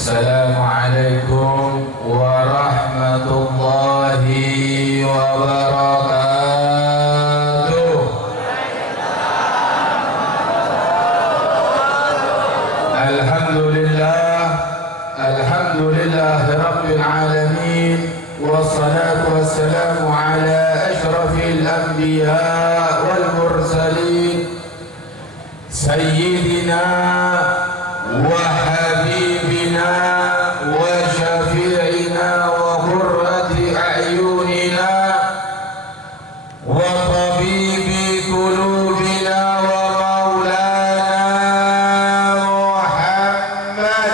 Assalamualaikum warahmatullahi wabarakatuh. Alhamdulillah rabbil alamin, wassalatu wassalamu ala asyrafil anbiya wal mursalin sayyidina wa habibina wa syafi'ina wa qurrati a'yunina wa tabibi qulubina wa maulana Muhammad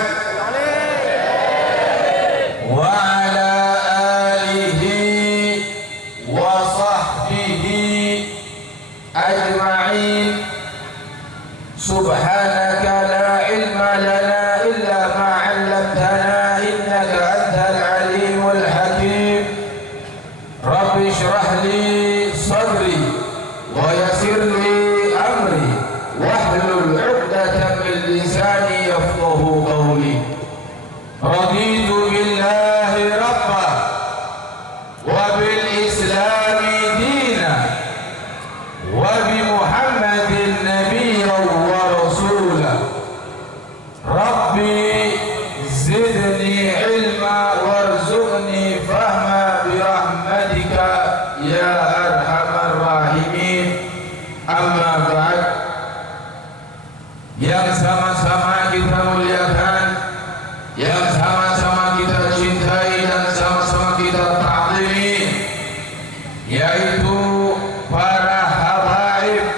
wa ala alihi wa sahbihi ajma'in. Subhanaka la ilma lana illa ma 'allamtana innaka antal alimul hakim. Rabbi shrah li sadri wa yassir li amri wahlul 'uqdatam min lisani yafqahu qawli. Raditu billahi rabba wa bil islami dina wa bi Muhammadin nabiyyan wa rasula. Rabbi zidni ilma warzuqni fahma birahmatika ya arhamar rahimin. Amma ba'd. Yang sama-sama kita muliakan, yang sama-sama kita cintai dan sama-sama kita ta'zimi, yaitu para habaib,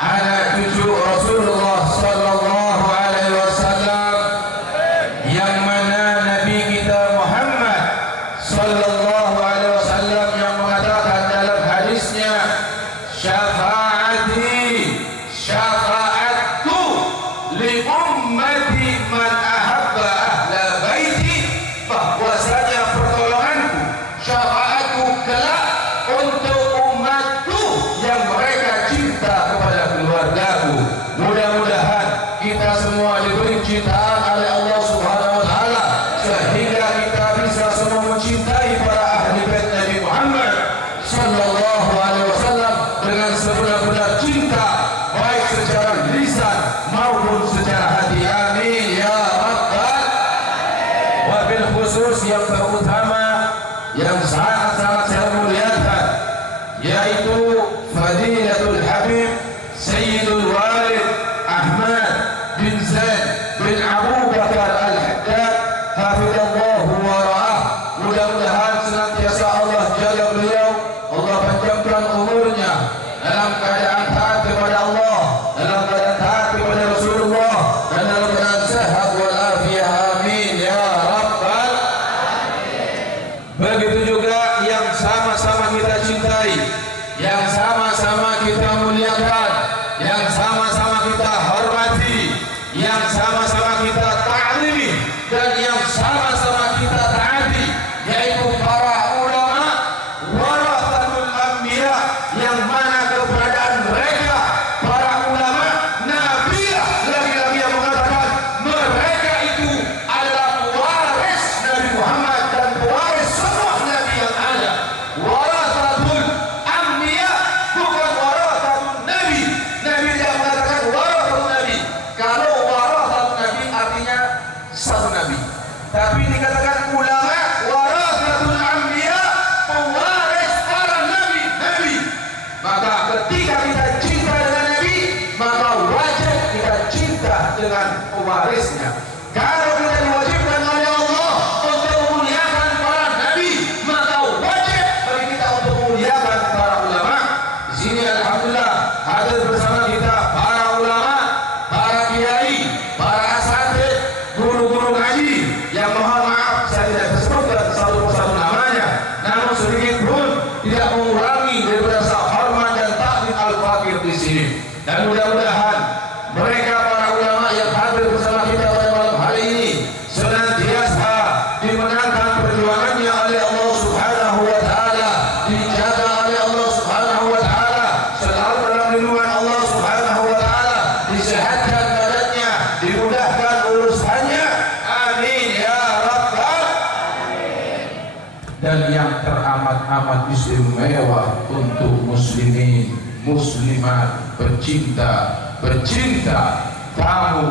anak cucu Rasulullah sallallahu alaihi wasallam, yang mana Nabi kita Muhammad sallallahu alaihi wasallam yang mengatakan dalam hadisnya, syafaati syafa'atku li ummati man ahabba ahla baiti, bahwasanya pertolonganku, syafaatku kelak untuk umatku yang mereka cinta kepada keluargaku. Mudah-mudahan kita semua diberi cintaan oleh Allah Subhanahu wa taala sehingga kita bisa semua mencintai para ahli bait Nabi Muhammad sallallahu alaihi wasallam dengan sebenar-benar cinta, baik secara lisan maupun secara hati. Amin ya rabbal. Wabil khusus yang terutama yang sangat-sangat saya muliakan, yaitu Fadilatul Habib Sayyidul Walid Ahmad bin Zaid bin Abu Bakar Al-Haddad, hafizallahu wa ra'ah. Mudah-mudahan senantiasa Allah jaga beliau, Allah panjangkan umurnya dalam keadaan taat kepada Allah, dalam keadaan taat kepada Rasulullah, dan dalam keadaan sehat wal afiyah. Amin ya rabbal. Begitu juga yang sama-sama kita cintai, yang sama-sama kita muliakan, yang sama-sama kita hormati, yang sama-sama kita ta'zimi, dan yang sama-sama kita taati, yaitu para ulama warathatul anbiya, yang mana keberadaan mereka para ulama nabilah, lagi-lagi yang mengatakan mereka itu adalah waris Nabi Muhammad dan waris semua nabi yang ada. Warathatul anbiya, bukan warathatul nabi. Nabi tidak mengatakan warathatul nabi. Kalau warathatul nabi artinya satu nabi, tapi dikatakan ulama warathatul anbiya, pewaris para nabi. Maka ketika kita cinta dengan nabi, maka wajib kita cinta dengan pewarisnya. Kalau kita diwajibkan oleh Allah untuk memuliakan para nabi, maka wajib bagi kita untuk memuliakan para ulama. Di sini alhamdulillah hadir bersama kita para ulama, para kiai, para asatidz, guru-guru ngaji yang mohon maaf saya tidak sebutkan satu persatu namanya, namun sedikit pun tidak mengurangi daripada hormat dan taklim al-fakir di sini. Dan mudah-mudahan mereka para ulama yang hadir bersama kita pada malam hari ini senantiasa dimenangkan perjuangannya oleh Allah Subhanahu wa taala, dijaga oleh Allah Subhanahu wa taala, selalu dalam lindungan Allah Subhanahu wa taala, disehatkan badannya, dimudahkan urusannya. Amin yang teramat-amat istimewa untuk muslimin, muslimat, bercinta tamu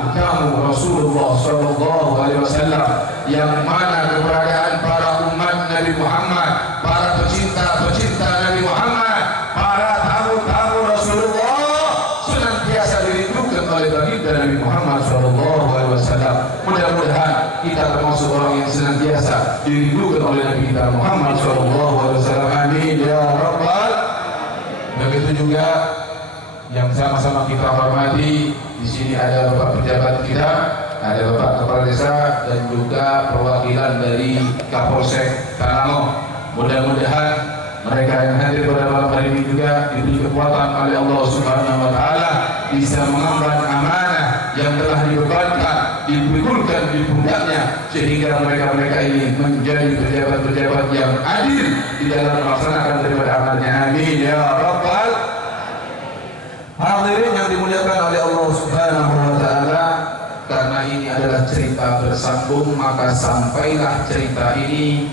Rasulullah Shallallahu Alaihi Wasallam, yang mana keberadaan para umat Nabi Muhammad, para pecinta Nabi Muhammad, para tamu Rasulullah senantiasa dirindukan oleh baginda Nabi Muhammad Shallallahu Alaihi Wasallam. Mudah-mudahan kita termasuk orang yang senantiasa dirindukan oleh Nabi kita Muhammad Shallallahu Alaihi Wasallam. Amin ya Rabbal. Begitu juga yang sama-sama kita hormati. Di sini ada Bapak pejabat kita, ada Bapak Kepala Desa, dan juga perwakilan dari Kapolsek Tanamo. Mudah-mudahan mereka yang hadir pada malam hari ini juga diberi kekuatan oleh Allah Subhanahu Wa Taala bisa mengemban amanah yang telah dibebankan, dipikulkan di pundaknya, sehingga mereka ini menjadi pejabat-pejabat yang adil di dalam melaksanakan daripada amanahnya. Amin ya Rabbal. Hadirin yang dimuliakan oleh Allah Subhanahu Wa Taala, karena ini adalah cerita bersambung, maka sampailah cerita ini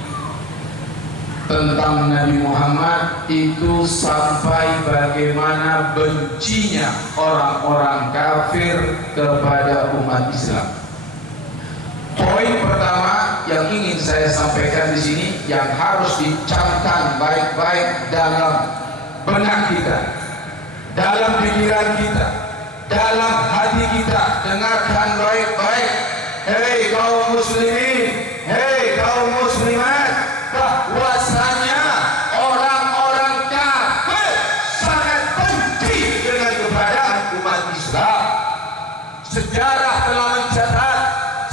tentang Nabi Muhammad itu sampai bagaimana bencinya orang-orang kafir kepada umat Islam. Poin pertama yang ingin saya sampaikan di sini, yang harus dicamkan baik-baik dalam benak kita, dalam pikiran kita, dalam hati kita. Dengarkan baik-baik, hei kaum muslimin, hei kaum muslimat, bahwasanya orang-orang kafir sangat benci dengan keberadaan umat Islam. Sejarah telah mencatat,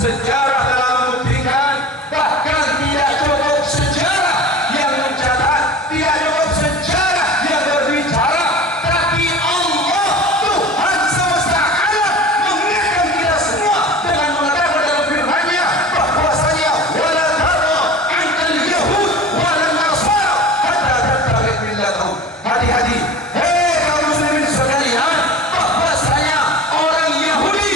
sejarah telah membuktikan, bahkan tidak cukup sejarah yang mencatat, tidak cukup sejarah yang berbicara, tapi Allah Tuhan semesta alam mengingatkan kita semua dengan mengatakan dalam firman-Nya bahwasanya wala tarda antal yahud wala nasara hatta tattabi' millatahum. Hati-hati, hei kaum muslimin sekalian, bahwasanya orang Yahudi,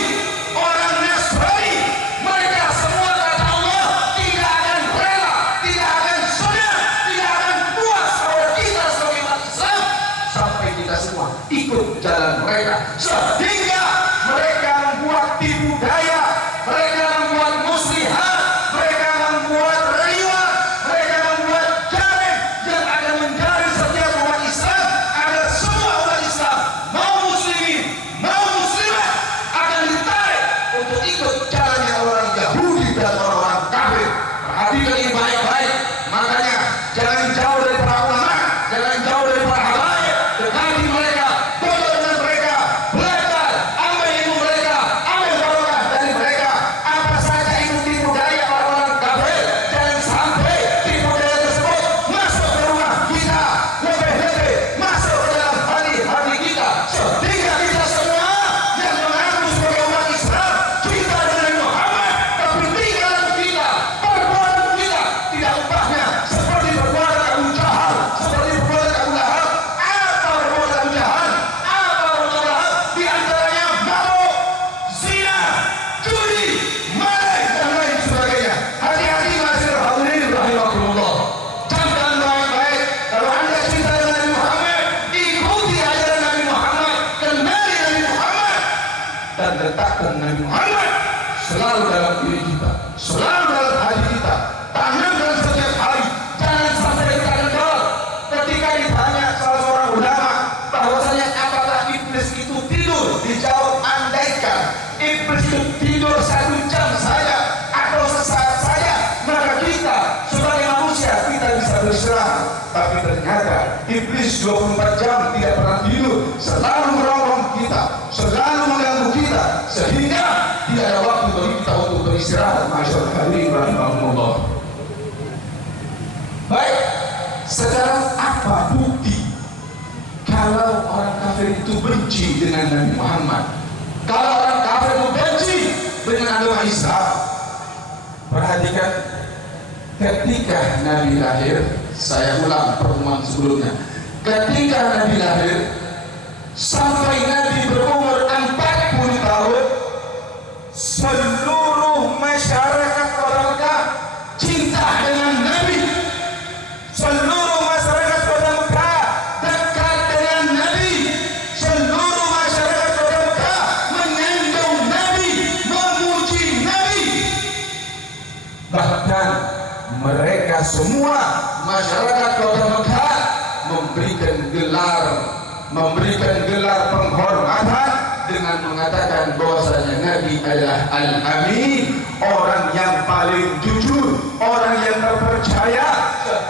orang Nasrani, mereka semua kata Allah tidak akan rela, tidak akan senang, tidak akan puas bahwa kita sebagai umat Islam sampai kita semua ikut jalan mereka, sehingga mereka membuat tipu daya, mereka membuat muslihat, mereka membuat riwayat, mereka membuat jaring yang akan menjaring setiap umat Islam, agar semua umat Islam, mau muslimin, mau muslimat, akan ditarik untuk ikut jalannya orang Yahudi dan orang kafir. Perhatikan ini baik-baik. Makanya jangan jauh dari para ulama, jangan jauh dari para habaib, dekati mereka, duduk dengan mereka, belajar, ambil ilmu mereka, ambil barokah dari mereka. Apa saja itu tipu daya orang-orang kafir, jangan sampai tipu daya tersebut masuk ke rumah kita, lebih-lebih masuk ke dalam hati-hati kita, sehingga kita semua yang mengaku sebagai umat Islam, kita dengan Muhammad, tapi tinggalan kita, perbuatan kita tidak ubahnya seperti perbuatan Abu Jahal, seperti perbuatan Abu Lahab. Apa perbuatan Abu Jahal? Apa perbuatan Abu Lahab? Di antaranya mabuk, zina, judi, maling, dan lain sebagainya. Hati-hati masih hadirin rahimakumullah. Camkan baik-baik, kalau Anda cinta dengan Nabi Muhammad, ikuti ajaran Nabi Muhammad, kenali Nabi Muhammad, dan letakkan Nabi Muhammad selalu dalam diri kita, selalu dalam hati kita. Tanamkan setiap hari, jangan sampai kita kendor. Ketika ditanya salah seorang ulama bahwasanya apakah iblis itu tidur, dijawab andaikan iblis itu tidur 1 jam saja atau sesaat saja, maka kita sebagai manusia kita bisa beristirahat. Tapi ternyata iblis 24 jam tidak pernah tidur, selalu merongrong kita, selalu mengganggu kita, sehingga tidak ada waktu bagi kita untuk beristirahat. Masyaallah hadirin rahimahumullah. Baik, sekarang apa bukti kalau orang kafir itu benci dengan Nabi Muhammad? Kalau orang kafir itu benci dengan agama Islam, perhatikan ketika Nabi lahir. Saya ulang pertemuan sebelumnya. Ketika Nabi lahir sampai Nabi berumur 40 tahun, seluruh masyarakat orang Mekah cinta dengan Nabi mereka semua masyarakat Kota Mekah memberikan gelar penghormatan dengan mengatakan bahwasanya Nabi adalah Al-Amin, orang yang paling jujur, orang yang terpercaya,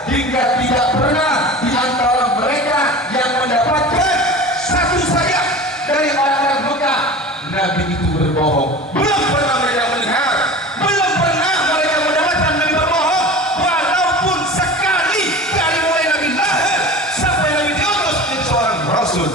sehingga tidak pernah di antara mereka yang mendapatkan satu saja dari orang-orang Mekah Nabi itu berbohong. Belum pernah mereka mendengar, belum pernah mereka mendapatkan Nabi berbohong, walaupun sekali dari mulai Nabi lahir sampai Nabi diutus menjadi seorang Rasul.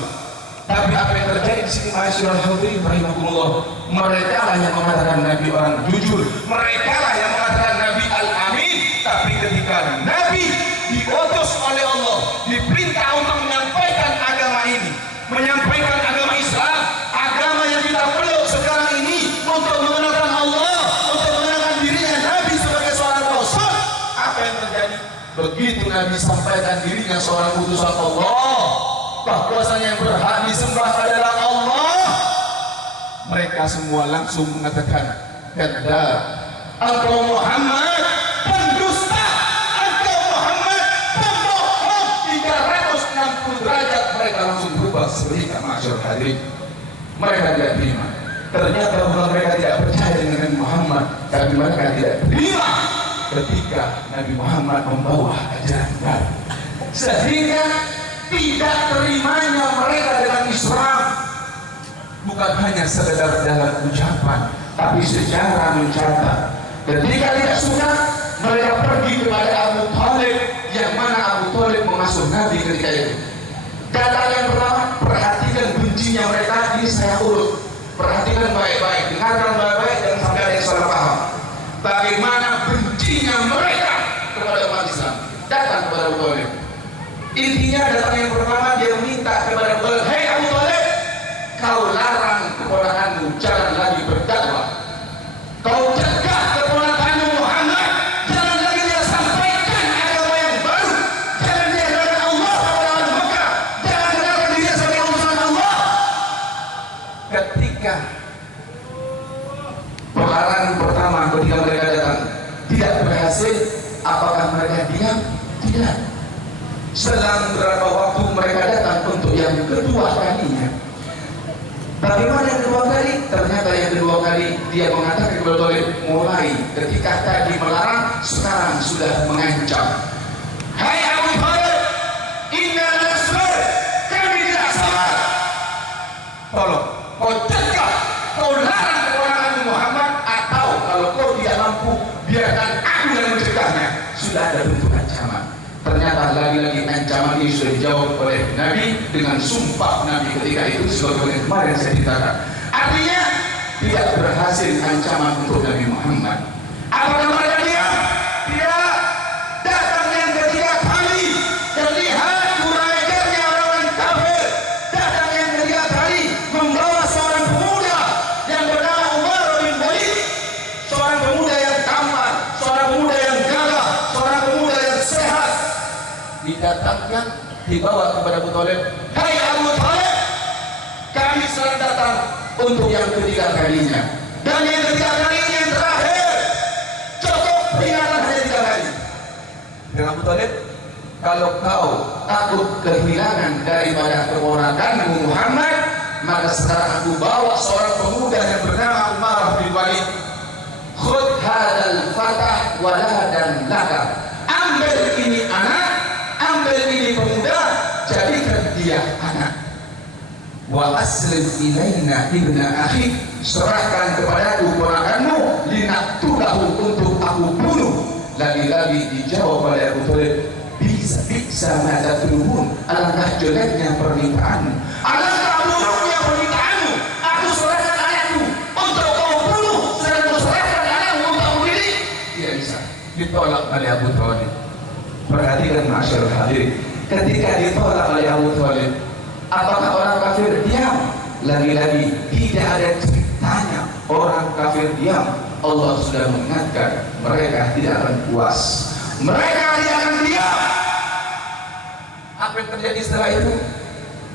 Tapi apa yang terjadi di sini, masyaallah hadirin rahimakumullah, mereka lah yang mengatakan Nabi orang jujur, mereka lah yang mengatakan Nabi Al-Amin. Tapi ketika Nabi diutus oleh Allah, diperintah untuk menyampaikan agama ini, menyampaikan agama Islam, agama yang kita peluk sekarang ini untuk mengenalkan Allah, untuk mengenalkan dirinya Nabi sebagai seorang Rasul, apa yang terjadi? Begitu Nabi sampaikan dirinya seorang utusan Allah, bahwasanya yang berhak disembah adalah Allah, mereka semua langsung mengatakan, kadzdzab, engkau Muhammad pendusta, engkau Muhammad pembohong. 360 derajat mereka langsung berubah sebaliknya. Masyaallah hadirin, mereka tidak terima. Ternyata bukan mereka tidak percaya dengan Nabi Muhammad, tapi mereka tidak terima ketika Nabi Muhammad membawa ajaran baru, sehingga tidak terimanya mereka dengan Islam bukan hanya sekedar dalam ucapan, tapi secara mencatat. Ketika tidak suka, mereka pergi kepada Abu Thalib, yang mana Abu Thalib mengasuh Nabi ketika itu. Kata yang pertama, perhatikan bencinya mereka. Ini saya urut, perhatikan baik-baik, dengarkan baik-baik, dan sampai ada yang salah paham. Bagaimana bencinya mereka kepada umat Islam. Datang kepada Abu Thalib. Intinya datang yang pertama, dia minta kepada Abu Thalib, hei Abu Thalib, kau larang keponakanmu jangan lagi berdakwah, kau cegah keponakanmu Muhammad jangan lagi dia sampaikan agama yang baru, jangan dia kenalkan Allah kepada orang Mekah, jangan kenalkan dirinya sebagai utusan Allah. Ketika pelarangan pertama, ketika mereka datang tidak berhasil, apakah mereka diam? Tidak. Selang beberapa waktu mereka datang untuk yang kedua kalinya. Bagaimana yang kedua kali? Ternyata yang kedua kali dia mengatakan kepada Thalib, mulai ketika tadi melarang, sekarang sudah mengancam. Hai Abu Thalib, inna nasr, kami tidak sabar. Tolong, kau cegah, kau larang keponakan Muhammad, atau kalau kau tidak mampu, biarkan aku yang mencegahnya. Sudah ada bentuk ancaman. Ternyata lagi-lagi ancaman ini sudah dijawab oleh Nabi dengan sumpah Nabi ketika itu, sebagaimana kemarin saya ceritakan. Artinya tidak berhasil ancaman untuk Nabi Muhammad. Apakah mereka diam? Tidak. Datang yang ketiga kali, terlihat kurang ajarnya orang kafir. Datang yang ketiga kali membawa seorang pemuda yang bernama Umar bin Khattab, seorang pemuda yang tampan, seorang pemuda yang gagah, seorang pemuda yang sehat. Didatangkan, dibawa kepada Abu Thalib. Hai Abu Thalib, kami sedang datang untuk yang ketiga kalinya, dan yang ketiga kali ini yang terakhir. Cukup peringatan hanya 3 kali. Dan Abu Thalib, kalau kau takut kehilangan daripada keponakanmu Muhammad, maka sekarang aku bawa seorang pemuda yang bernama Umar bin Walid. Khudh hadzal fatah waladan laka. Ambil ini anak, ambil ini pemuda, jadikan dia anak. Wa aslim ilaina ibna akhi, serahkan kepadaku ponakanmu, linaqtulahu, untuk aku bunuh. Lagi-lagi dijawab oleh Abu Thalib, bisa ma tatlumun, alangkah jeleknya permintaanmu, alangkah buruknya permintaanmu. Aku serahkan anakku untuk kau bunuh, sedang kau serahkan anakmu untuk kau bunuh. Tidak bisa, ditolak oleh Abu Thalib. Perhatikan masyaallah hadirin, ketika ditolak oleh Abu Thalib, apakah orang kafir diam? Lagi-lagi tidak ada ceritanya orang kafir diam. Allah sudah mengingatkan mereka tidak akan puas, mereka tidak akan diam. Apa yang terjadi setelah itu?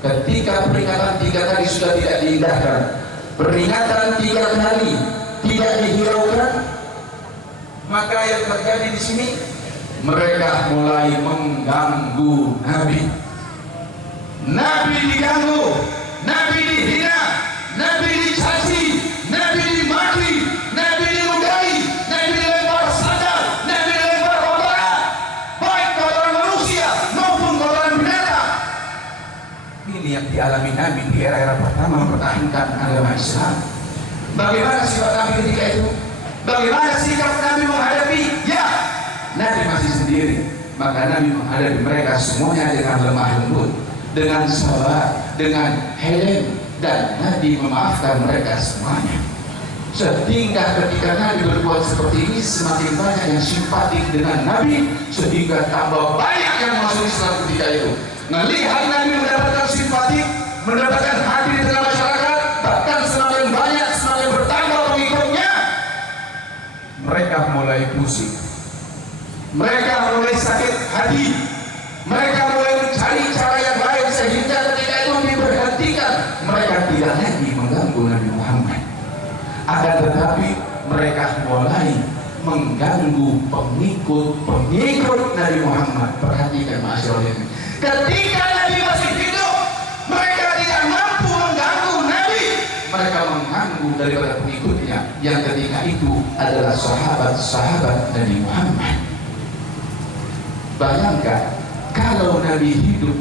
Ketika peringatan 3 kali sudah tidak diindahkan, peringatan 3 kali tidak dihiraukan, maka yang terjadi di sini, mereka mulai mengganggu Nabi. Nabi diganggu, Nabi dihina, Nabi dicaci, Nabi dimaki, Nabi dinodai, Nabi dilempar sandal, Nabi dilempar kotoran, baik kotoran manusia maupun kotoran binatang. Ini yang dialami Nabi di era-era pertama mempertahankan agama Islam. Bagaimana sifat Nabi ketika itu? Bagaimana sikap Nabi menghadapi? Ya, Nabi masih sendiri, maka Nabi menghadapi mereka semuanya dengan lemah lembut, dengan sabar, dengan helm, dan Nabi memaafkan mereka semuanya. Sehingga ketika Nabi berbuat seperti ini, semakin banyak yang simpatik dengan Nabi, sehingga tambah banyak yang masuk Islam ketika itu. Melihat Nabi mendapatkan simpatik, mendapatkan hati di tengah masyarakat, bahkan semakin banyak, semakin bertambah pengikutnya, mereka mulai pusing, mereka mulai sakit hati, mereka mulai mencari cara yang lain, sehingga ketika itu diberhentikan. Mereka tidak lagi mengganggu Nabi Muhammad, akan tetapi mereka mulai mengganggu pengikut Nabi Muhammad. Perhatikan masyarakat ini, ketika Nabi masih hidup, mereka tidak mampu mengganggu Nabi, mereka mengganggu daripada pengikutnya yang ketika itu adalah sahabat-sahabat Nabi Muhammad. Bayangkan kalau Nabi hidup,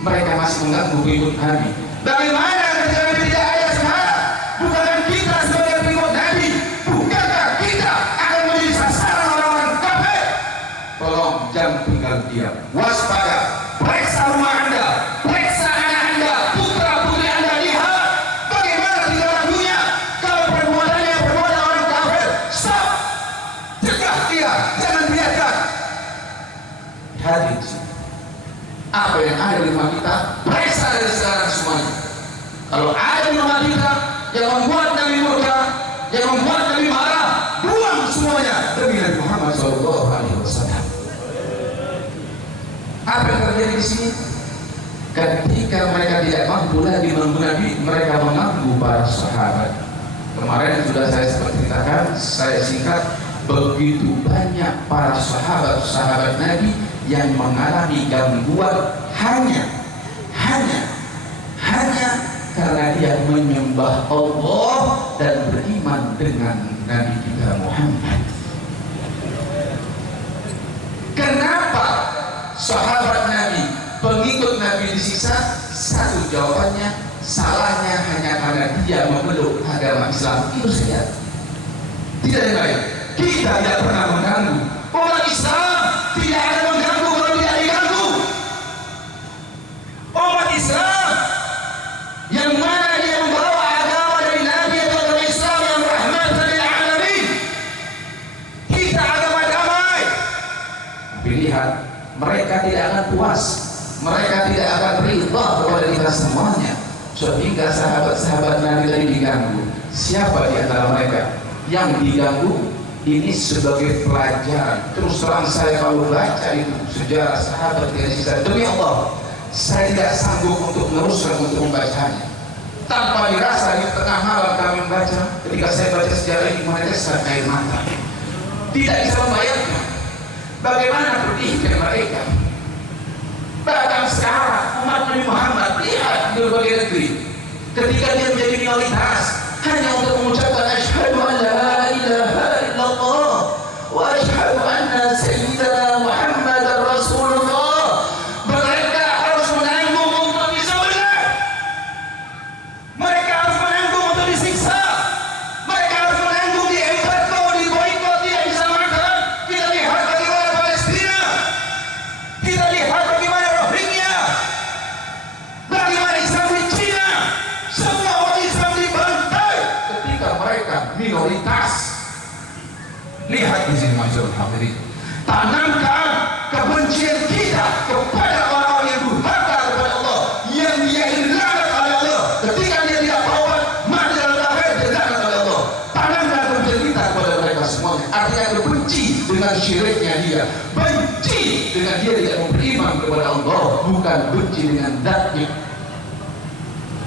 mereka masih mengganggu pengikut Nabi. Bagaimana ketika Nabi tidak ada semangat? Bukankah kita sebagai pengikut Nabi, bukankah kita akan menjadi sasaran orang-orang kafir? Tolong jangan tinggal diam, waspada, periksa rumah Anda, periksa anak Anda, putra-putri Anda, lihat bagaimana tinggal lakunya. Kalau perbuatannya perbuatan orang kafir, stop, cegah dia, jangan biarkan. Hadir apa yang ada di rumah kita, periksa dari sekarang semuanya. Kalau ada di rumah kita yang membuat Nabi murka, yang membuat Nabi marah, buang semuanya demi Nabi Muhammad SAW. Apa yang terjadi di sini? Ketika mereka tidak mampu lagi mengganggu Nabi, mereka mengganggu para sahabat. Kemarin sudah saya ceritakan, saya singkat, begitu banyak para sahabat Nabi yang mengalami gangguan hanya karena dia menyembah Allah dan beriman dengan Nabi kita Muhammad. Kenapa sahabat Nabi, pengikut Nabi disiksa? Satu jawabannya, salahnya hanya karena dia memeluk agama Islam, itu saja. Tidak ada yang lain. Kita tidak pernah mengganggu umat Islam, tidak ada mengganggu kalau tidak diganggu. Umat Islam yang mana dia membawa agama dari Nabi atau agama Islam yang rahmatan lil alamin, kita agama damai. Tapi lihat, mereka tidak akan puas, mereka tidak akan ridha kepada kita semuanya, sehingga sahabat-sahabat Nabi tadi diganggu. Siapa di antara mereka yang diganggu? Ini sebagai pelajaran. Terus terang saya kalau baca itu sejarah sahabat yang sisa, demi Allah saya tidak sanggup untuk meneruskan untuk membacanya. Tanpa dirasa di tengah malam kami membaca, ketika saya baca sejarah ini meneteskan air mata. Tidak bisa membayangkan bagaimana pedihnya mereka. Bahkan sekarang umat Nabi Muhammad, lihat di berbagai negeri, ketika dia menjadi minoritas, hanya untuk mengucapkan asyhadu an la ilaha illallah wa asyhadu anna sayyidina Muhammadar Rasulullah, mereka harus menanggung untuk disembelih, mereka harus menanggung untuk disiksa, mereka harus menanggung di embargo, di boikot, tidak bisa makan. Kita lihat bagaimana Palestina, kita lihat bagaimana Rohingya, bagaimana Islam di Cina, semua orang Islam dibantai ketika mereka minoritas. Lihat di sini masyarakat hadirin, tanamkan kebencian kita kepada orang-orang yang durhaka kepada Allah, yang dia dilaknat oleh Allah. Ketika dia tidak taubat, mati dalam kafir, dilaknat oleh Allah. Tanamkan kebencian kita kepada mereka semuanya. Artinya benci dengan syiriknya dia, benci dengan dia tidak beriman kepada Allah, bukan benci dengan zatnya.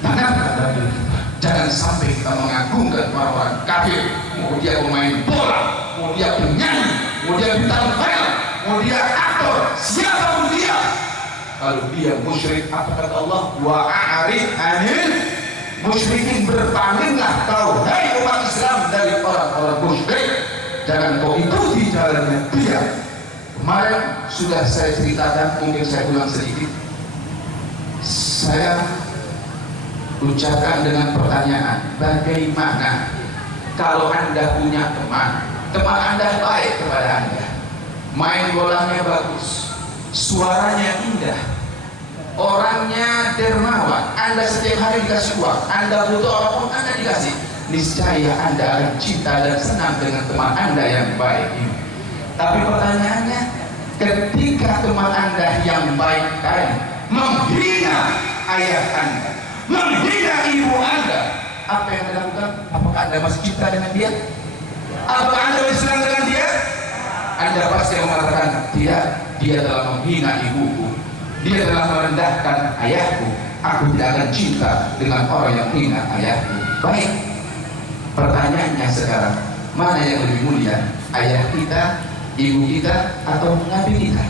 Tanamkan dalam diri kita. Jangan sampai kita mengagungkan orang-orang kafir, mau dia pemain bola, mau dia penyanyi, mau dia bintang film, mau dia aktor, siapapun dia, kalau dia musyrik, apa kata Allah? Wa a'rid 'anil musyrikin, berpalinglah kau hai umat Islam dari orang-orang musyrik, jangan kau ikuti jalannya dia. Kemarin sudah saya ceritakan, mungkin saya ulang sedikit. Saya ucapkan dengan pertanyaan, bagaimana kalau Anda punya teman Anda baik kepada Anda, main bolanya bagus, suaranya indah, orangnya dermawan, Anda setiap hari dikasih uang, Anda butuh apapun Anda dikasih, niscaya Anda akan cinta dan senang dengan teman Anda yang baik ini. Tapi pertanyaannya, ketika teman Anda yang baik tadi menghina ayah Anda, menghina ibu Anda, apa yang Anda lakukan? Apakah Anda masih cinta dengan dia? Apakah Anda masih senang dengan dia? Anda pasti mengatakan, tidak, dia telah menghina ibuku, dia telah merendahkan ayahku, aku tidak akan cinta dengan orang yang menghina ayahku. Baik, pertanyaannya sekarang, mana yang lebih mulia, ayah kita, ibu kita, atau nabi kita?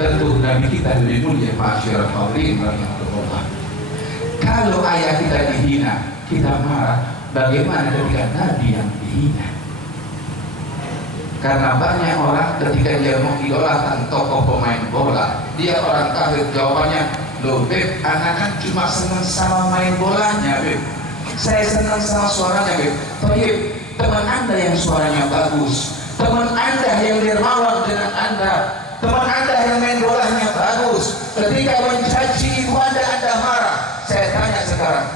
Tentu nabi kita lebih mulia. Masyarakat hadirin rahimahullah. Kalau ayah kita dihina, kita marah. Bagaimana ketika nabi yang dihina? Karena banyak orang ketika dia mengidolakan tokoh pemain bola, dia orang kafir, jawabannya, loh Beb, anak kan cuma senang sama main bolanya Beb, saya senang sama suaranya Beb. Tapi teman Anda yang suaranya bagus, teman Anda yang dermawan dengan Anda, teman Anda yang main bolanya bagus, ketika mencaci ibu Anda marah. Saya tanya sekarang,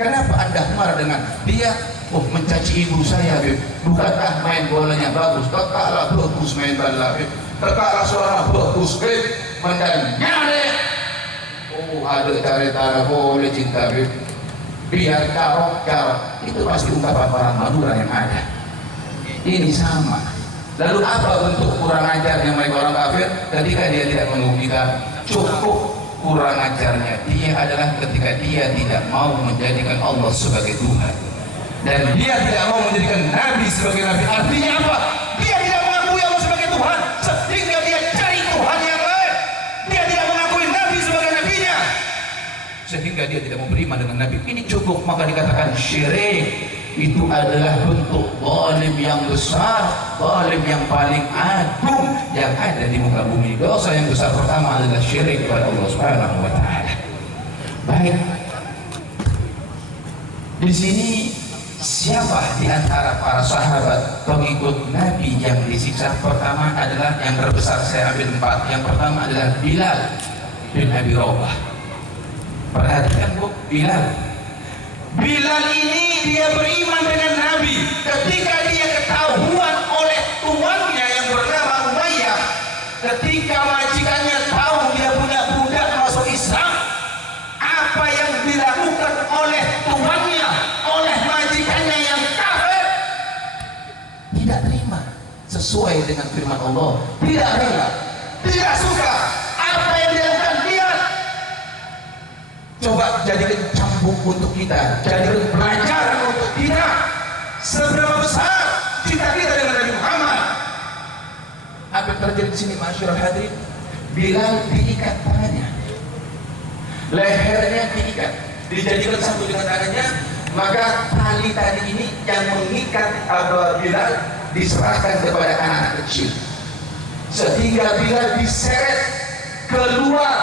kenapa Anda marah dengan dia? Oh, mencaci ibu saya Beb, bukankah main bolanya bagus? Tetaplah bagus main bola Beb, tetaplah suara bagus Beb, mendanyane. Oh, ada cara-cara boleh cinta Beb, biar kau itu pasti ungkapan orang Madura yang ada. Ini sama. Lalu apa bentuk kurang ajarnya mereka orang kafir ketika dia tidak menunggu kita? Cukup kurang ajarnya dia adalah ketika dia tidak mau menjadikan Allah sebagai Tuhan, dan dia tidak mau menjadikan Nabi sebagai Nabi. Artinya apa? Dia tidak mengakui Allah sebagai Tuhan, sehingga dia cari Tuhan yang lain. Dia tidak mengakui Nabi sebagai Nabinya, sehingga dia tidak mau beriman dengan Nabi. Ini cukup, maka dikatakan syirik. Itu adalah bentuk zalim yang besar, zalim yang paling agung yang ada di muka bumi. Dosa yang besar pertama adalah syirik kepada Allah Subhanahu wa taala. Baik. Di sini siapa di antara para sahabat pengikut Nabi yang disiksa? Pertama adalah, yang terbesar saya ambil 4. Yang pertama adalah Bilal bin Abi Rabah. Perhatikan Bu, Bilal ini dia beriman dengan Nabi ketika dia ketahuan oleh tuannya yang bernama Umayyah, ketika majikannya tahu dia punya budak masuk Islam, apa yang dilakukan oleh tuannya, oleh majikannya yang kafir? Tidak terima, sesuai dengan firman Allah, tidak rela, tidak suka. Apa yang dilakukan dia? Coba jadikan cambuk untuk kita, jadikan pelajaran untuk kita. Seberapa besar cinta kita dengan Nabi Muhammad. Apa yang terjadi di sini, masyarakat hadirin? Bilal diikat tangannya, lehernya diikat, dijadikan satu dengan tangannya. Maka tali tadi ini yang mengikat Bilal diserahkan kepada anak kecil, sehingga Bilal diseret keluar,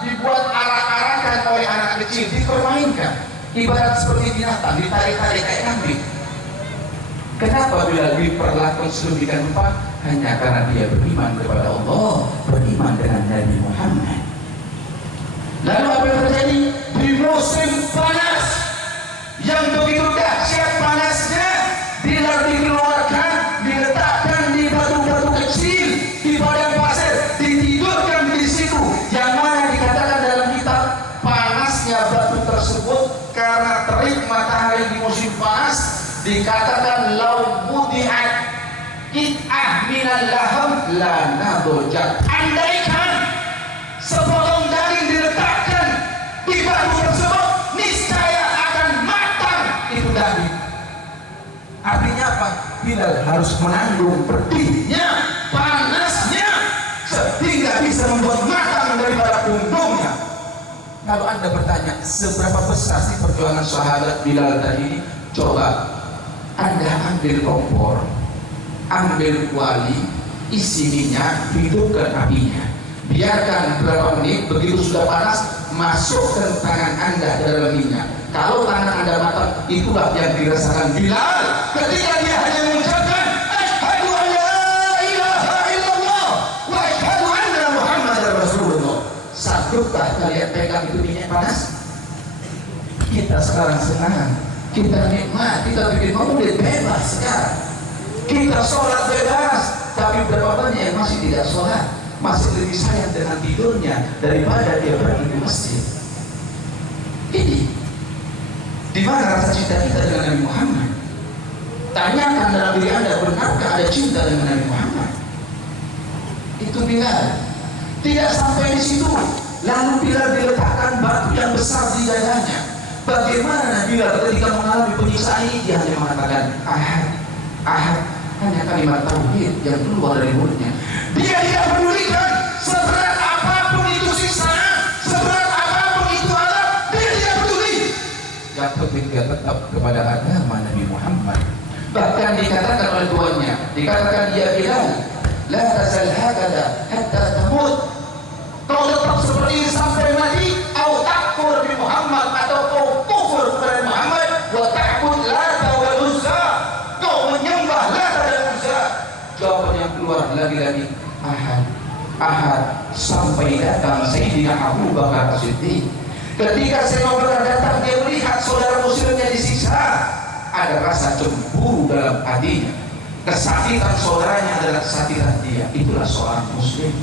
dibuat arak-arakan oleh anak kecil, dipermainkan, ibarat seperti binatang, ditarik-tarik kayak kambing. Kenapa Bilal diperlakukan sedemikian rupa? Hanya karena dia beriman kepada Allah, beriman dengan Nabi Muhammad. Lalu apa yang terjadi? Di musim panas yang begitu dahsyat panasnya, Bilal dikeluarkan, diletakkan di batu-batu kecil, di padang pasir, ditidurkan di situ, yang mana dikatakan dalam kitab panasnya batu tersebut karena terik matahari di musim panas, dikatakan lau mudi'at qit'ah minal laham la nadojat. Andaikan sepotong daging diletakkan di batu tersebut, niscaya akan matang itu daging. Artinya apa? Bilal harus menanggung pedihnya, panasnya tidak bisa membuat matang daripada punggungnya. Kalau Anda bertanya seberapa besar sih perjuangan sahabat Bilal tadi ini, coba Anda ambil kompor, ambil kuali, isi minyak, hidupkan apinya, biarkan berapa menit, begitu sudah panas, masukkan tangan Anda ke dalam minyak. Kalau tangan Anda matang, itulah yang dirasakan Bilal ketika dia hanya mengucapkan asyhadu an la ilaha illallah wa asyhadu anna Muhammadar Rasulullah. Sanggupkah kalian pegang itu minyak panas? Kita sekarang senang, kita nikmat, kita bikin maulid bebas sekarang, kita sholat bebas. Tapi berapa banyak yang masih tidak sholat, masih lebih sayang dengan tidurnya daripada dia pergi ke masjid. Ini di mana rasa cinta kita dengan Nabi Muhammad? Tanyakan dalam diri Anda, benarkah ada cinta dengan Nabi Muhammad? Itu Bilal. Tidak sampai di situ, lalu Bilal diletakkan batu yang besar di dadanya. Bagaimana Bilal ketika mengalami penyiksaan ini? Dia hanya mengatakan ahad, ahad, hanya kalimat tauhid yang keluar dari mulutnya. Dia tidak pedulikan seberat apapun itu siksaan, seberat apapun itu azab, dia tidak peduli. Yang penting dia tetap kepada agama Nabi Muhammad. Bahkan dikatakan oleh tuannya, dikatakan dia Bilal, la tazal hakada hatta tamut. Kau tetap seperti ini sampai mati, atau takfur bi Muhammad, atau kau kufur kepada Muhammad, wa ta'bud Lata wal Uzza. Kau menyembah Lata dan Uzza. Jawaban yang keluar lagi-lagi ahad, ahad, sampai datang Sayyidina Abu Bakar As-Siddiq. Ketika Sayyidina Abu Bakar datang, dia melihat saudara muslimnya disiksa, ada rasa cemburu dalam hatinya. Kesakitan saudaranya adalah kesakitan dia. Itulah seorang muslim.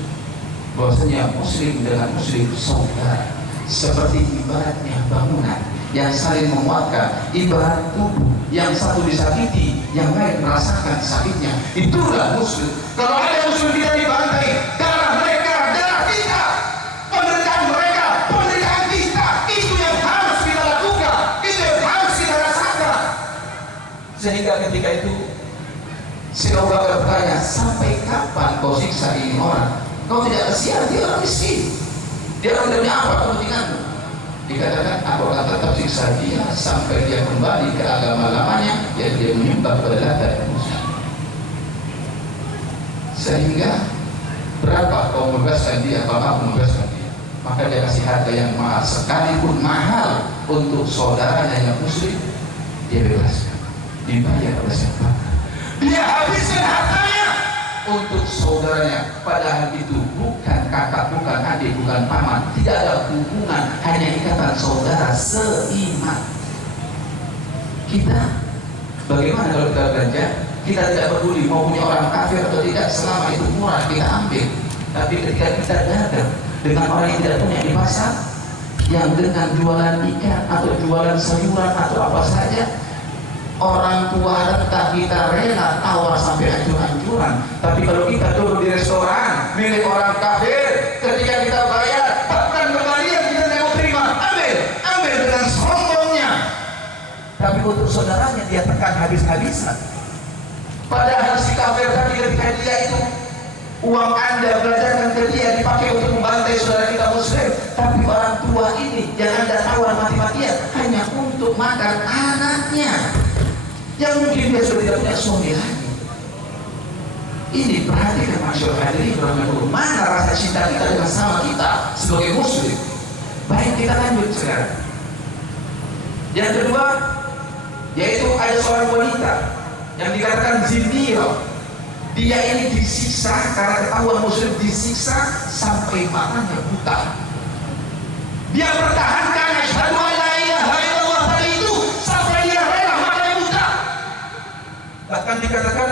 Bahwasanya muslim dengan muslim saudara, seperti ibaratnya bangunan yang saling menguatkan, ibarat tubuh yang satu disakiti, yang lain merasakan sakitnya. Itulah muslim. Kalau ada muslim kita dibantai, darah mereka, darah kita, penderitaan mereka, penderitaan kita, itu yang harus kita lakukan, itu yang harus kita rasakan. Sehingga ketika itu Sayyidina Abu Bakar bertanya, sampai kapan kau siksa ini orang? Kau tidak kasihan, dia orang miskin, dia orang tidak punya apa kepentinganmu. Dikatakan aku akan tetap siksa dia sampai dia kembali ke agama-agamanya, yaitu dia menyembah kepada Lata dan Uzza. Sehingga berapa kau membebaskan dia, apa kau membebaskan dia, maka dia kasih harga yang mahal, sekalipun mahal untuk saudaranya yang muslim, dia bebaskan, dibayar oleh siapa? Dia habiskan hartanya untuk saudaranya, padahal itu bukan kakak, bukan adik, bukan paman, tidak ada hubungan, hanya ikatan saudara seiman. Kita bagaimana kalau kita belanja? Kita tidak peduli mau punya orang kafir atau tidak, selama itu murah kita ambil. Tapi ketika kita dagang dengan orang yang tidak punya di pasar, yang dengan jualan ikan atau jualan sayuran atau apa saja, orang tua renta kita rela tawar sampai hancur-hancuran. Tapi kalau kita duduk di restoran milik orang kafir, ketika kita bayar, bahkan kembalian kita tidak terima, ambil dengan sombongnya. Tapi untuk saudaranya dia tekan habis-habisan. Padahal si kafir tadi ketika dia itu uang Anda belanjakan ke dia dipakai untuk membantai saudara kita muslim, tapi orang tua ini yang Anda tawar mati-matian hanya untuk makan anaknya yang mungkin dia sudah tidak punya suami lagi. Ini perhatikan masyarakat hadirin rahmatullah, mana rasa cinta kita dengan sama kita sebagai muslim. Baik, kita lanjut sekarang. Yang kedua, yaitu ada seorang wanita yang dikatakan Zindiroh. Dia ini disiksa karena ketahuan muslim, disiksa sampai matanya buta. Dia pertahankan asyhadu an la ilaha illallah tadi itu sampai dia rela matanya buta. Bahkan dikatakan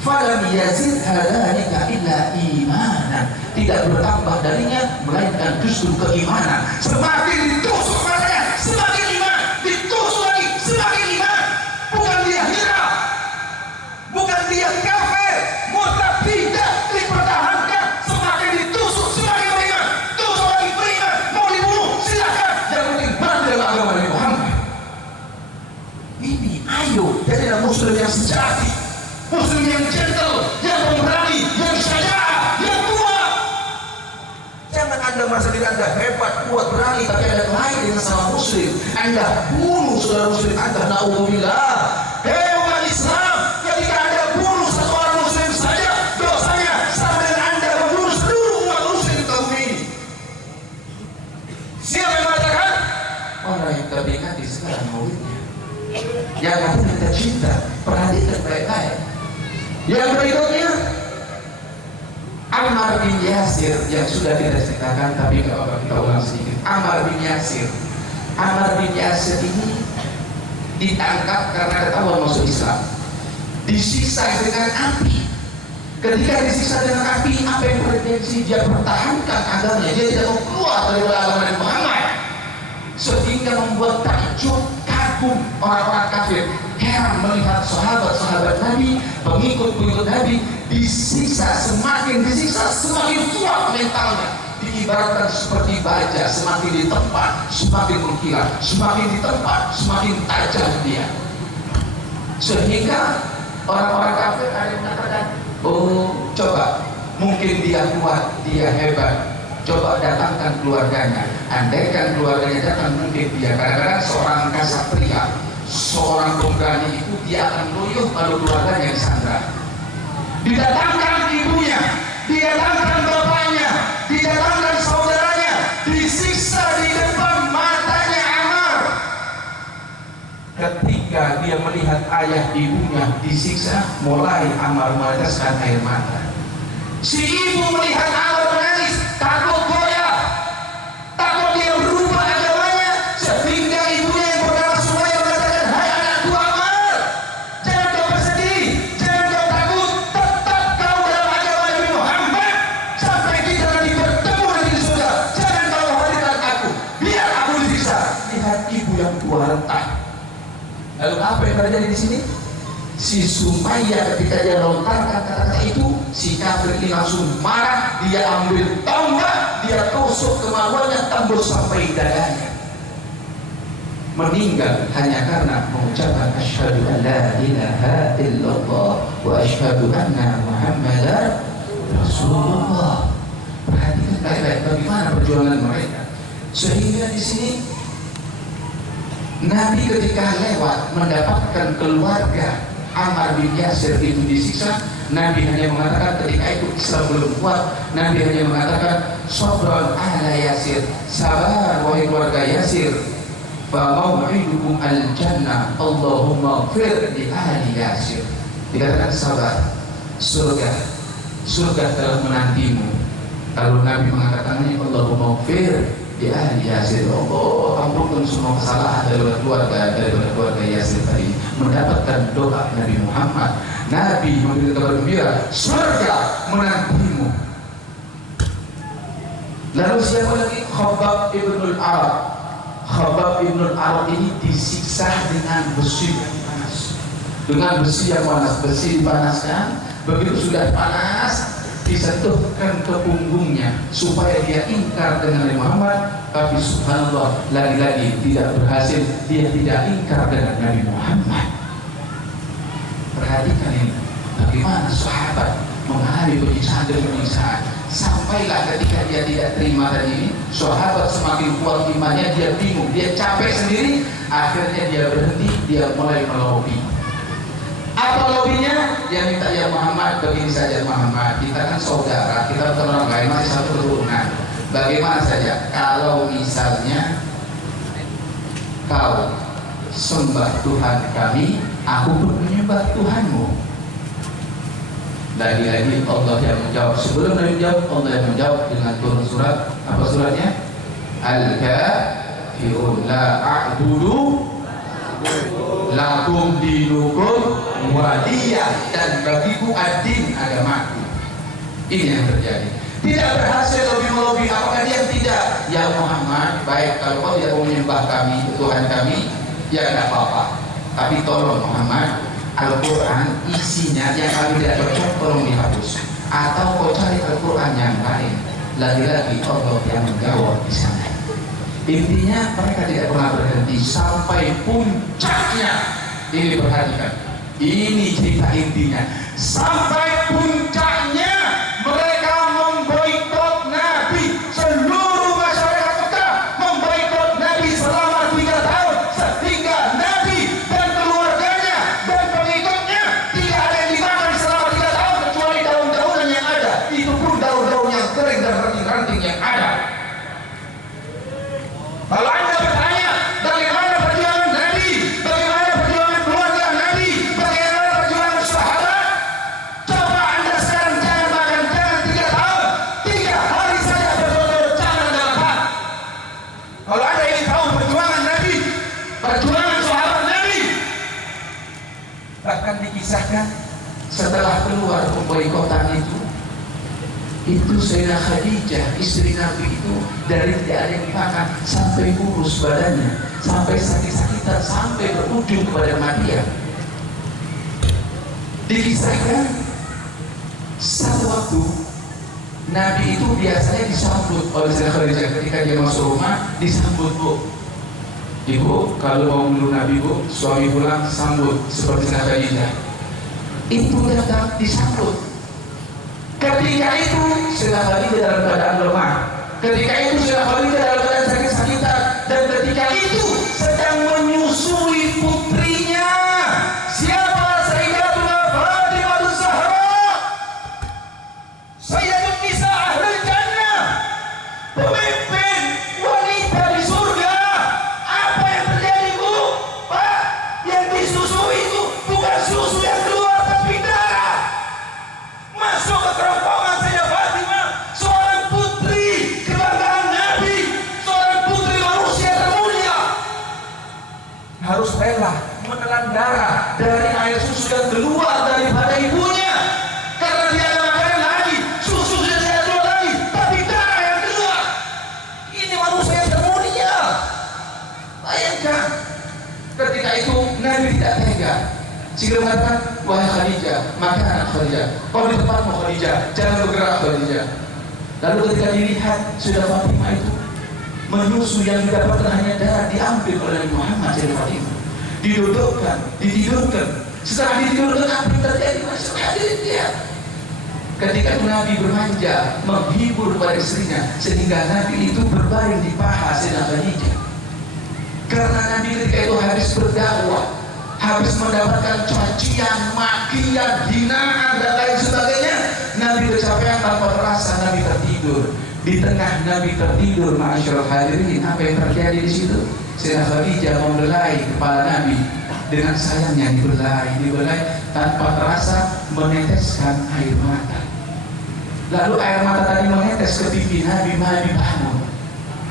falam yazid hadzalika illa imanan, tidak bertambah darinya melainkan justru keimanan. Semakin ditusuk matanya semakin iman, ditusuk lagi semakin iman. Bukan dia hira, bukan dia kafir, murtad, tidak, dipertahankan. Semakin ditusuk semakin beriman, tusuk lagi beriman, mau dibunuh silakan, yang penting mati dalam agama Nabi Muhammad. Ini ayo jadilah muslim yang sejati, muslim yang gentle, yang pemberani, yang syaja'ah, yang kuat. Anda merasa diri Anda hebat, kuat, berani, tapi Anda kelahi dengan sama muslim, Anda bunuh saudara muslim Anda, na'udzubillah. Hei umat Islam, ketika Anda bunuh satu orang muslim saja, dosanya sama dengan Anda membunuh seluruh umat muslim di kaum ini. Siapa yang mengatakan? Orang yang terpingati sekarang maulidnya, yang nanti kita cinta, perhatikan baik-baik. Yang berikutnya, Ammar bin Yasir yang sudah kita ceritakan, tapi nggak apa-apa kita ulang sedikit. Ammar bin Yasir. Ammar bin Yasir ini ditangkap karena ketahuan masuk Islam, disiksa dengan api. Ketika disiksa dengan api, apa yang berpotensi dia pertahankan agamanya, dia tidak mau keluar dari agama Nabi Muhammad, sehingga membuat takjub, kagum orang-orang kafir, heran melihat sahabat-sahabat Nabi, pengikut-pengikut Nabi disiksa, semakin disiksa semakin kuat mentalnya, diibaratkan seperti baja, semakin ditempat semakin mengkilat, semakin ditempat semakin tajam dia, sehingga orang-orang kafir ada yang mengatakan, oh coba, mungkin dia kuat, dia hebat, coba datangkan keluarganya. Andaikan keluarganya datang, mungkin dia, kadang-kadang seorang kasatria, seorang pemberani itu dia akan loyo kalau keluarganya disandra. Didatangkan ibunya, didatangkan bapaknya, didatangkan saudaranya, disiksa di depan matanya Ammar. Ketika dia melihat ayah ibunya disiksa, mulai Ammar meneteskan air mata. Si ibu melihat Ammar menangis, takut goyah, takut dia berubah agamanya, sehingga ibunya yang bernama Sumayyah mengatakan, hai anakku Ammar, jangan kau bersedih, jangan kau takut, tetap kau dalam agama Nabi Muhammad sampai kita nanti bertemu nanti di surga. Jangan kau hadirkan aku, biar aku disiksa. Lihat ibu yang tua rentah. Lalu apa yang terjadi di sini? Si Sumayyah ketika dia lontarkan kata-kata itu, si kafir ini langsung marah, dia ambil tombak, dia tusuk kemaluannya tembus sampai dadanya. Meninggal hanya karena mengucapkan asyhadu an la ilaha illallah wa asyhadu anna Muhammadar Rasulullah. Perhatikan baik-baik bagaimana perjuangan mereka. Sehingga di sini Nabi ketika lewat mendapatkan keluarga Ammar bin Yasir itu disiksa, Nabi hanya mengatakan ketika itu Islam belum kuat, Nabi hanya mengatakan sabran ala Yasir, sabar wahai keluarga Yasir, fa mau'idukum al-jannah, Allahumma ighfir li ahli Yasir. Dikatakan sabar, surga telah menantimu. Lalu Nabi mengatakannya Allahumma ighfir li ahli Yasir, Allah ampunkan semua kesalahan daripada keluarga Yasir tadi. Mendapatkan doa Nabi Muhammad, Nabi memberi kabar gembira, surga menantimu. Lalu siapa lagi? Khabbab ibnul Arab. Khabbab ibnul Arab ini disiksa dengan besi yang panas. Dengan besi yang panas, besi dipanaskan, begitu sudah panas disentuhkan ke punggungnya supaya dia ingkar dengan Nabi Muhammad, tapi subhanallah lagi-lagi tidak berhasil, dia tidak ingkar dengan Nabi Muhammad. Perhatikan ini, bagaimana sahabat mengalami penyiksaan demi penyiksaan, sampailah ketika dia tidak terima tadi ini, sahabat semakin kuat imannya, dia bingung, dia capek sendiri, akhirnya dia berhenti, dia mulai melobi. Apa lobinya? Dia minta, ya Muhammad, begini saja Muhammad, kita kan saudara, kita bukan orang lain, masih satu keturunan. Bagaimana saja kalau misalnya kau sembah Tuhan kami, aku pun menyembah Tuhanmu. Lagi-lagi Allah yang menjawab. Sebelum Nabi menjawab, Allah yang menjawab dengan turun surat. Apa suratnya? Al-Kafirun la a'budu lakum dinukum waliyah, dan bagiku ad-din, agamaku. Ini yang terjadi. Tidak berhasil lobby-lobby, apakah dia tidak? Ya Muhammad, baik kalau kau tidak mau menyembah kami, Tuhan kami, ya tidak apa-apa. Tapi tolong Muhammad, Al-Quran isinya yang kami tidak cocok tolong dihapus, atau kau cari Al-Quran yang lain. Lagi-lagi Allah yang menjawab di sana. Intinya mereka tidak pernah berhenti sampai puncaknya. Ini perhatikan, ini cerita intinya. Sampai puncaknya mereka memboikot Nabi, seluruh Setelah keluar pemboikotan itu Sayyidah Khadijah istri Nabi itu dari tidak ada yang dimakan sampai kurus badannya, sampai sakit-sakitan, sampai berujung kepada kematian. Dikisahkan satu waktu Nabi itu biasanya disambut oleh Sayyidah Khadijah ketika dia masuk rumah, disambut, Bu. Ibu, kalau mau menurut Nabi, Bu, suami pulang sambut seperti Sayyidah Khadijah. Itu datang disambut. Ketika itu Sayyidah Khadijah dalam keadaan lemah. Ketika itu Sayyidah Khadijah dalam keadaan sakit-sakitan. Dan ketika itu sedang menyusui putrinya. Siapa? Sayyidatuna Fatimah Az-Zahra, Sayyidatun Nisa Ahlul Jannah, pemimpin wanita di surga. Apa yang terjadi, Bu? Pak, yang disusui itu bukan susu yang keluar, tapi darah. Masuk ke kerongkongan Sayyidah Fatimah, seorang putri kebanggaan Nabi, seorang putri manusia termulia, harus rela menelan darah dari air susu yang keluar daripada ibunya, karena dia ada makanan lagi, susu sudah tidak keluar lagi, tapi darah yang keluar. Ini manusia yang termulia. Bayangkan, ketika itu Nabi tidak tega. Sehingga mengatakan, wahai Khadijah, makan anak Khadijah. Kau di tempatmu Khadijah, jangan bergerak Khadijah. Lalu ketika dilihat sudah Fatimah itu menyusu yang didapatkan hanya darah, diambil oleh Muhammad Sayyidah Fatimah, didudukkan, ditidurkan. Setelah ditidurkan, apa yang terjadi? Masuk hadirin dia. Ketika Nabi bermanja, menghibur kepada istrinya, sehingga Nabi itu berbaring di paha Sayyidah Khadijah. Karena Nabi ketika itu habis berdakwah, habis mendapatkan cacian, makian, hinaan dan lain sebagainya, Nabi kecapean tanpa terasa Nabi tertidur. Di tengah Nabi tertidur, ma'asyiral hadirin, apa yang terjadi di situ? Sayyidah Khadijah membelai kepala Nabi dengan sayangnya, dibelai tanpa terasa meneteskan air mata. Lalu air mata tadi menetes ke pipi Nabi. Nabi bangun.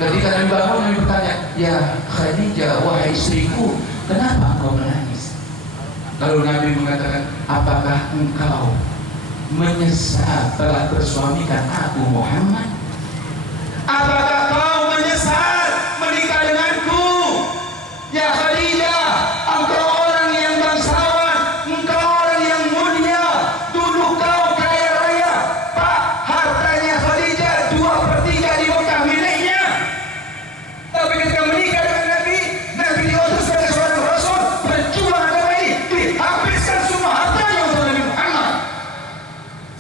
Ketika Nabi bangun, Nabi bertanya, ya Khadijah, wahai istriku, kenapa engkau menangis? Lalu Nabi mengatakan, apakah engkau menyesal telah bersuamikan aku Muhammad? Apakah kau menyesal menikah denganku? Ya Khadijah, engkau orang yang bangsawan, engkau orang yang mulia. Dulu kau kaya raya, Pak, hartanya Khadijah 2/3 di Mekah miliknya. Tapi ketika menikah dengan Nabi, Nabi diutus sebagai seorang Rasul, berjuang agama ini, dihabiskan semua hartanya untuk Nabi Muhammad.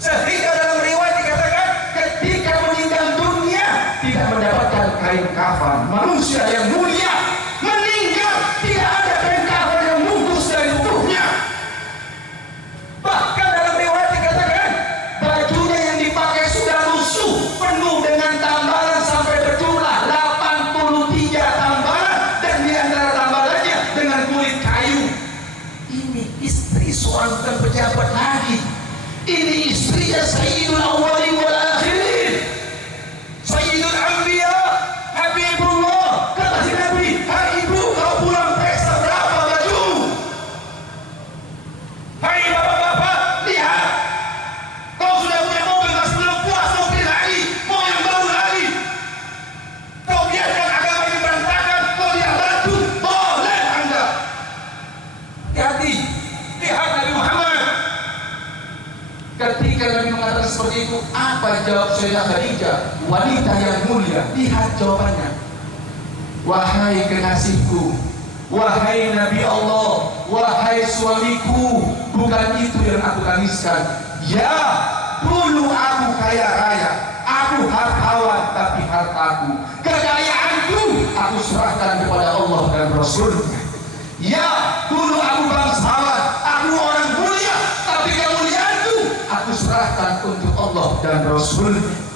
Sehingga dalam riwayat dikatakan, ketika meninggal dunia tidak mendapatkan kain kafan. Manusia yang mulia meninggal tidak ada kain kafan yang bungkus dari tubuhnya. Bahkan dalam riwayat dikatakan, bajunya yang dipakai sudah lusuh, penuh dengan tambalan sampai berjumlah 83 tambalan, dan di antara tambalannya dengan kulit kayu. Ini istri seorang bukan pejabat lagi. Ini istrinya Sayyidul Awwalin wal Akhirin, Sayyidul Anbiya, Habibullah. Kata si Nabi, hai ibu, kau pulang pesta berapa baju? Hai bapak-bapak, lihat, kau sudah punya mobil, masih belum puas, mau beli lagi, mau yang baru lagi. Kau biarkan agama ini berantakan, kau tidak bantu, boleh Anda. Hati-hati, lihat Nabi Muhammad. Ketika Nabi mengatakan seperti itu, apa jawab Sayyidah Khadijah, wanita yang mulia? Lihat jawabannya. Wahai kekasihku, wahai Nabi Allah, wahai suamiku, bukan itu yang aku tangiskan. Ya, dulu aku kaya raya, aku hartawan, tapi hartaku, kekayaanku, aku serahkan kepada Allah dan Rasulnya. Ya, dulu aku bangsawan, aku orang mulia, tapi kemuliaanku aku serahkan untuk Allah dan Rasulnya.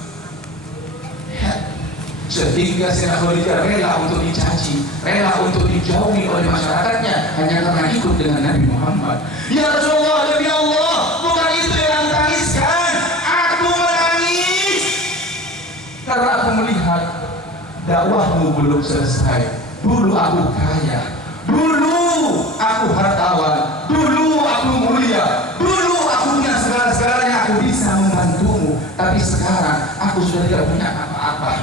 Sehingga Sayyidah Khadijah rela untuk dicaci, rela untuk dijauhi oleh masyarakatnya hanya karena ikut dengan Nabi Muhammad. Ya Rasulullah, Nabi Allah, bukan itu yang tangiskan. Aku menangis karena aku melihat dakwahmu belum selesai. Dulu aku kaya, dulu aku hartawan, dulu aku mulia, dulu aku Tapi sekarang aku sudah tidak punya apa-apa.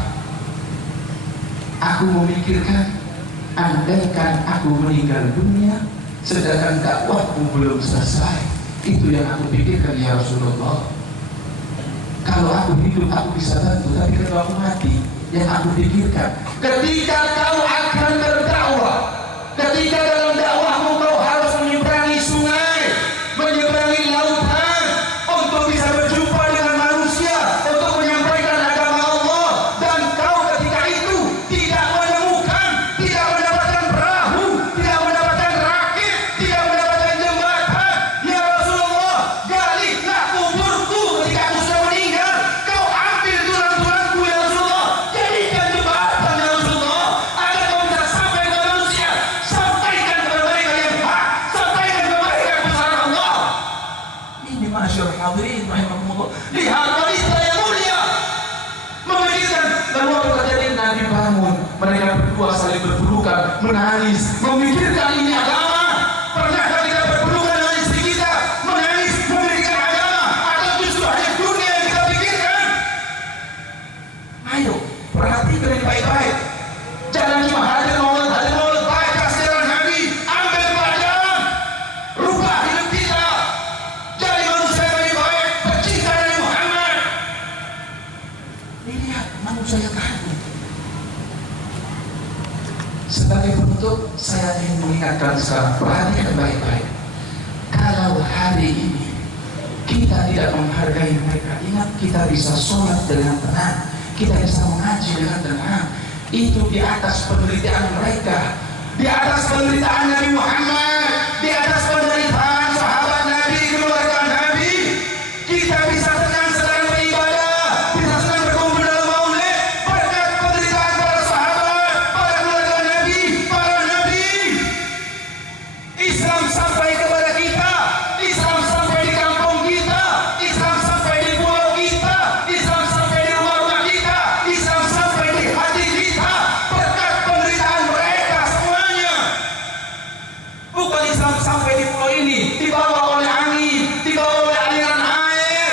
Aku memikirkan, andaikan aku meninggal dunia sedangkan dakwahku belum selesai. Itu yang aku pikirkan ya Rasulullah. Kalau aku hidup aku bisa bantu, tapi kalau aku mati, yang aku pikirkan ketika kau akan berdakwah, ketika dalam dakwahmu kau harus menyeberangi sungai, menyeberangi lautan untuk bisa berjumpa dengan manusia, untuk menyampaikan agama Allah, dan kau ketika itu tidak menemukan, tidak mendapatkan perahu, tidak mendapatkan rakit, tidak mendapatkan jembatan. Ya Rasulullah, galilah kuburku ketika aku sudah meninggal, kau ambil tulang-tulangku ya Rasulullah, jadikan jembatan ya Rasulullah, agar kau bisa sampai ke manusia, sampaikan kepada mereka yang hak, sampaikan kepada mereka yang besar Allah. Ini masyarakat hadirin rahimakumullah, lihat wanita yang mulia memikirkan. Lalu apa terjadi? Nabi bangun, mereka berdua saling berpelukan, menangis, memikirkan ini agama. Pernahkah kita berpelukan dengan istri kita, menangis, memikirkan agama, atau justru hanya dunia yang kita pikirkan? Ayo, perhatikan ini baik-baik. Jangan cuma hadir maulid, baca sejarah Nabi, ambil pelajaran, rubah hidup kita, jadi manusia yang lebih baik, pecinta Nabi Muhammad. Lihat manusia yang kami. Sebagai penutup, saya ingin mengingatkan sekarang, perhatikan baik-baik. Kalau hari ini kita tidak menghargai mereka, ingat kita bisa sholat dengan tenang, kita bisa mengaji dengan tenang. Itu di atas penderitaan mereka, di atas penderitaan Nabi Muhammad, di atas penderitaan sahabat Nabi, keluarga Nabi. Kita bisa tenang sedang beribadah, bisa senang berkumpul dalam maulid berkat penderitaan para sahabat, para keluarga Nabi, para Nabi. Islam sampai kepada kita, Islam sampai di kampung kita, Islam sampai di pulau kita, Islam sampai di rumah kita, Islam sampai di hati kita berkat penderitaan mereka semuanya. Bukan Islam sampai di pulau ini dibawa oleh angin, dibawa oleh aliran air.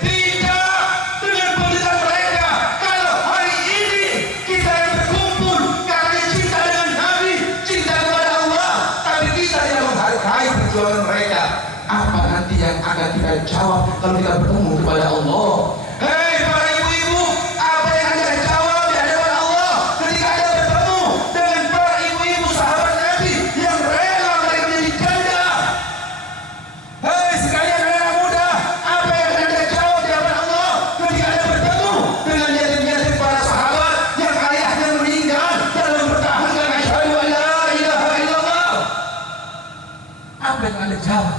Tidak, dengan penderitaan mereka. Kalau hari ini kita yang berkumpul karena cinta dengan Nabi, cinta kepada Allah, tapi kita yang menghargai perjuangan mereka, apa nanti yang akan kita jawab kalau kita bertemu kepada Allah? Hei para ibu-ibu, apa yang Anda jawab di hadapan Allah ketika Anda bertemu dengan para ibu-ibu sahabat Nabi yang rela mereka menjadi janda? Hei sekalian anak muda, apa yang Anda jawab di hadapan Allah ketika Anda bertemu dengan yatim-yatim para sahabat yang ayahnya meninggal dalam mempertahankan asyhadu an la ilaha illallah? Apa yang Anda jawab?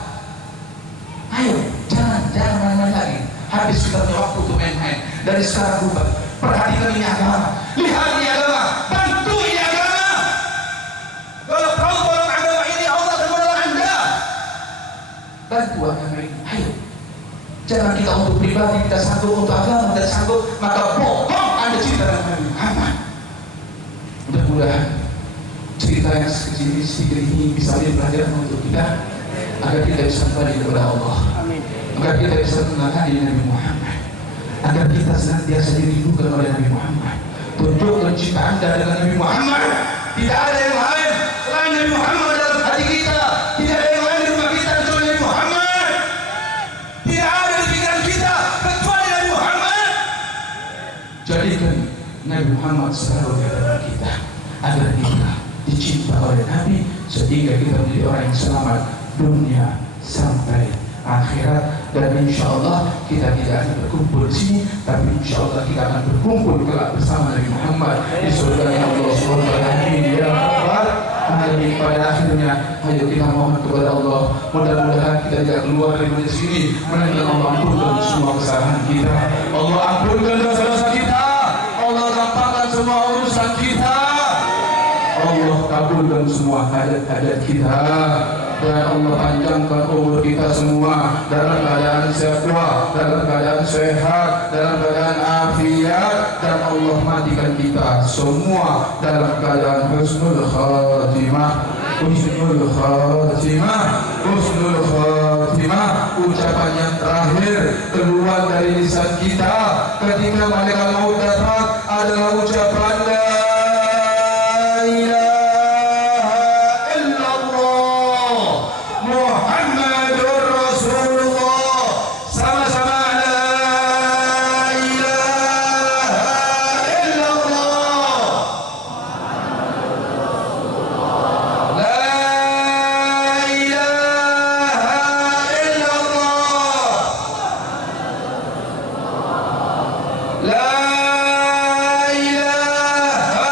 Ayo, jangan main-main lagi. Habis kita punya waktu untuk main-main. Dari sekarang rubah. Perhatikan ini agama. Lihat ini agama. Bantu ini agama. Kalau kau tolong agama ini, Allah akan menolong Anda. Bantu agama ini. Ayo. Jangan kita untuk pribadi, kita sanggup untuk agama, dan sanggup, maka bohong Anda cinta dengan Nabi Muhammad. Mudah-mudahan cerita yang sekecil ini bisa menjadi pelajaran untuk kita, agar kita bisa kembali kepada Allah, agar kita bisa mengenal Nabi Muhammad, agar kita senantiasa dirindukan oleh Nabi Muhammad. Tunjukkan cinta Anda dengan Nabi Muhammad. Tidak ada yang lain selain Nabi Muhammad dalam hati kita. Tidak ada yang lain di rumah kita kecuali Nabi Muhammad. Tidak ada di pikiran kita kecuali Nabi Muhammad. Jadikan Nabi Muhammad selalu di hadapan kita, agar kita dicinta oleh Nabi, sehingga kita menjadi orang yang selamat dunia sampai akhirat. Dan insya Allah kita tidak hanya berkumpul di sini, tapi insya Allah kita akan berkumpul kelak bersama Nabi Muhammad di surga Allah Subhanahu wa taala. Ya Rabbal alamin. Pada akhirnya, ayo kita mohon kepada Allah, mudah-mudahan kita tidak keluar dari majelis ini melainkan Allah ampunkan semua kesalahan kita, Allah ampunkan dosa-dosa kita, Allah gampangkan semua urusan kita, Allah kabulkan semua hajat-hajat kita, dan Allah panjangkan umur kita semua dalam keadaan sehat, dalam keadaan sehat, dalam keadaan afiat, dan Allah matikan kita semua dalam keadaan husnul khatimah, husnul khatimah, husnul khatimah. ucapan yang terakhir keluar dari lisan kita ketika malaikat maut datang adalah ucapan la ilaha illallah Muhammadur Rasulullah. Sama-sama la ilaha illallah. La ilaha illallah. La ilaha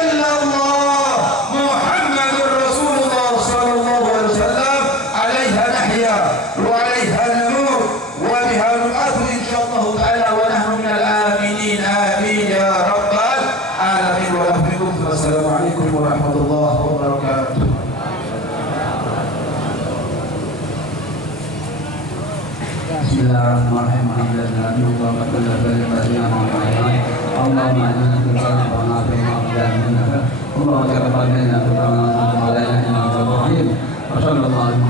illallah Muhammadur Rasulullah sallallahu alaihi wasallam. Alaiha nahya wa alaiha namut wa biha nub'athu insyaallah ta'ala wa nahnu minal aminin. Amin ya rabbal alamin. Wa lahfikum. Wassalamualaikum warahmatullahi wabarakatuh. Bismillahirrahmanirrahim. Allahumma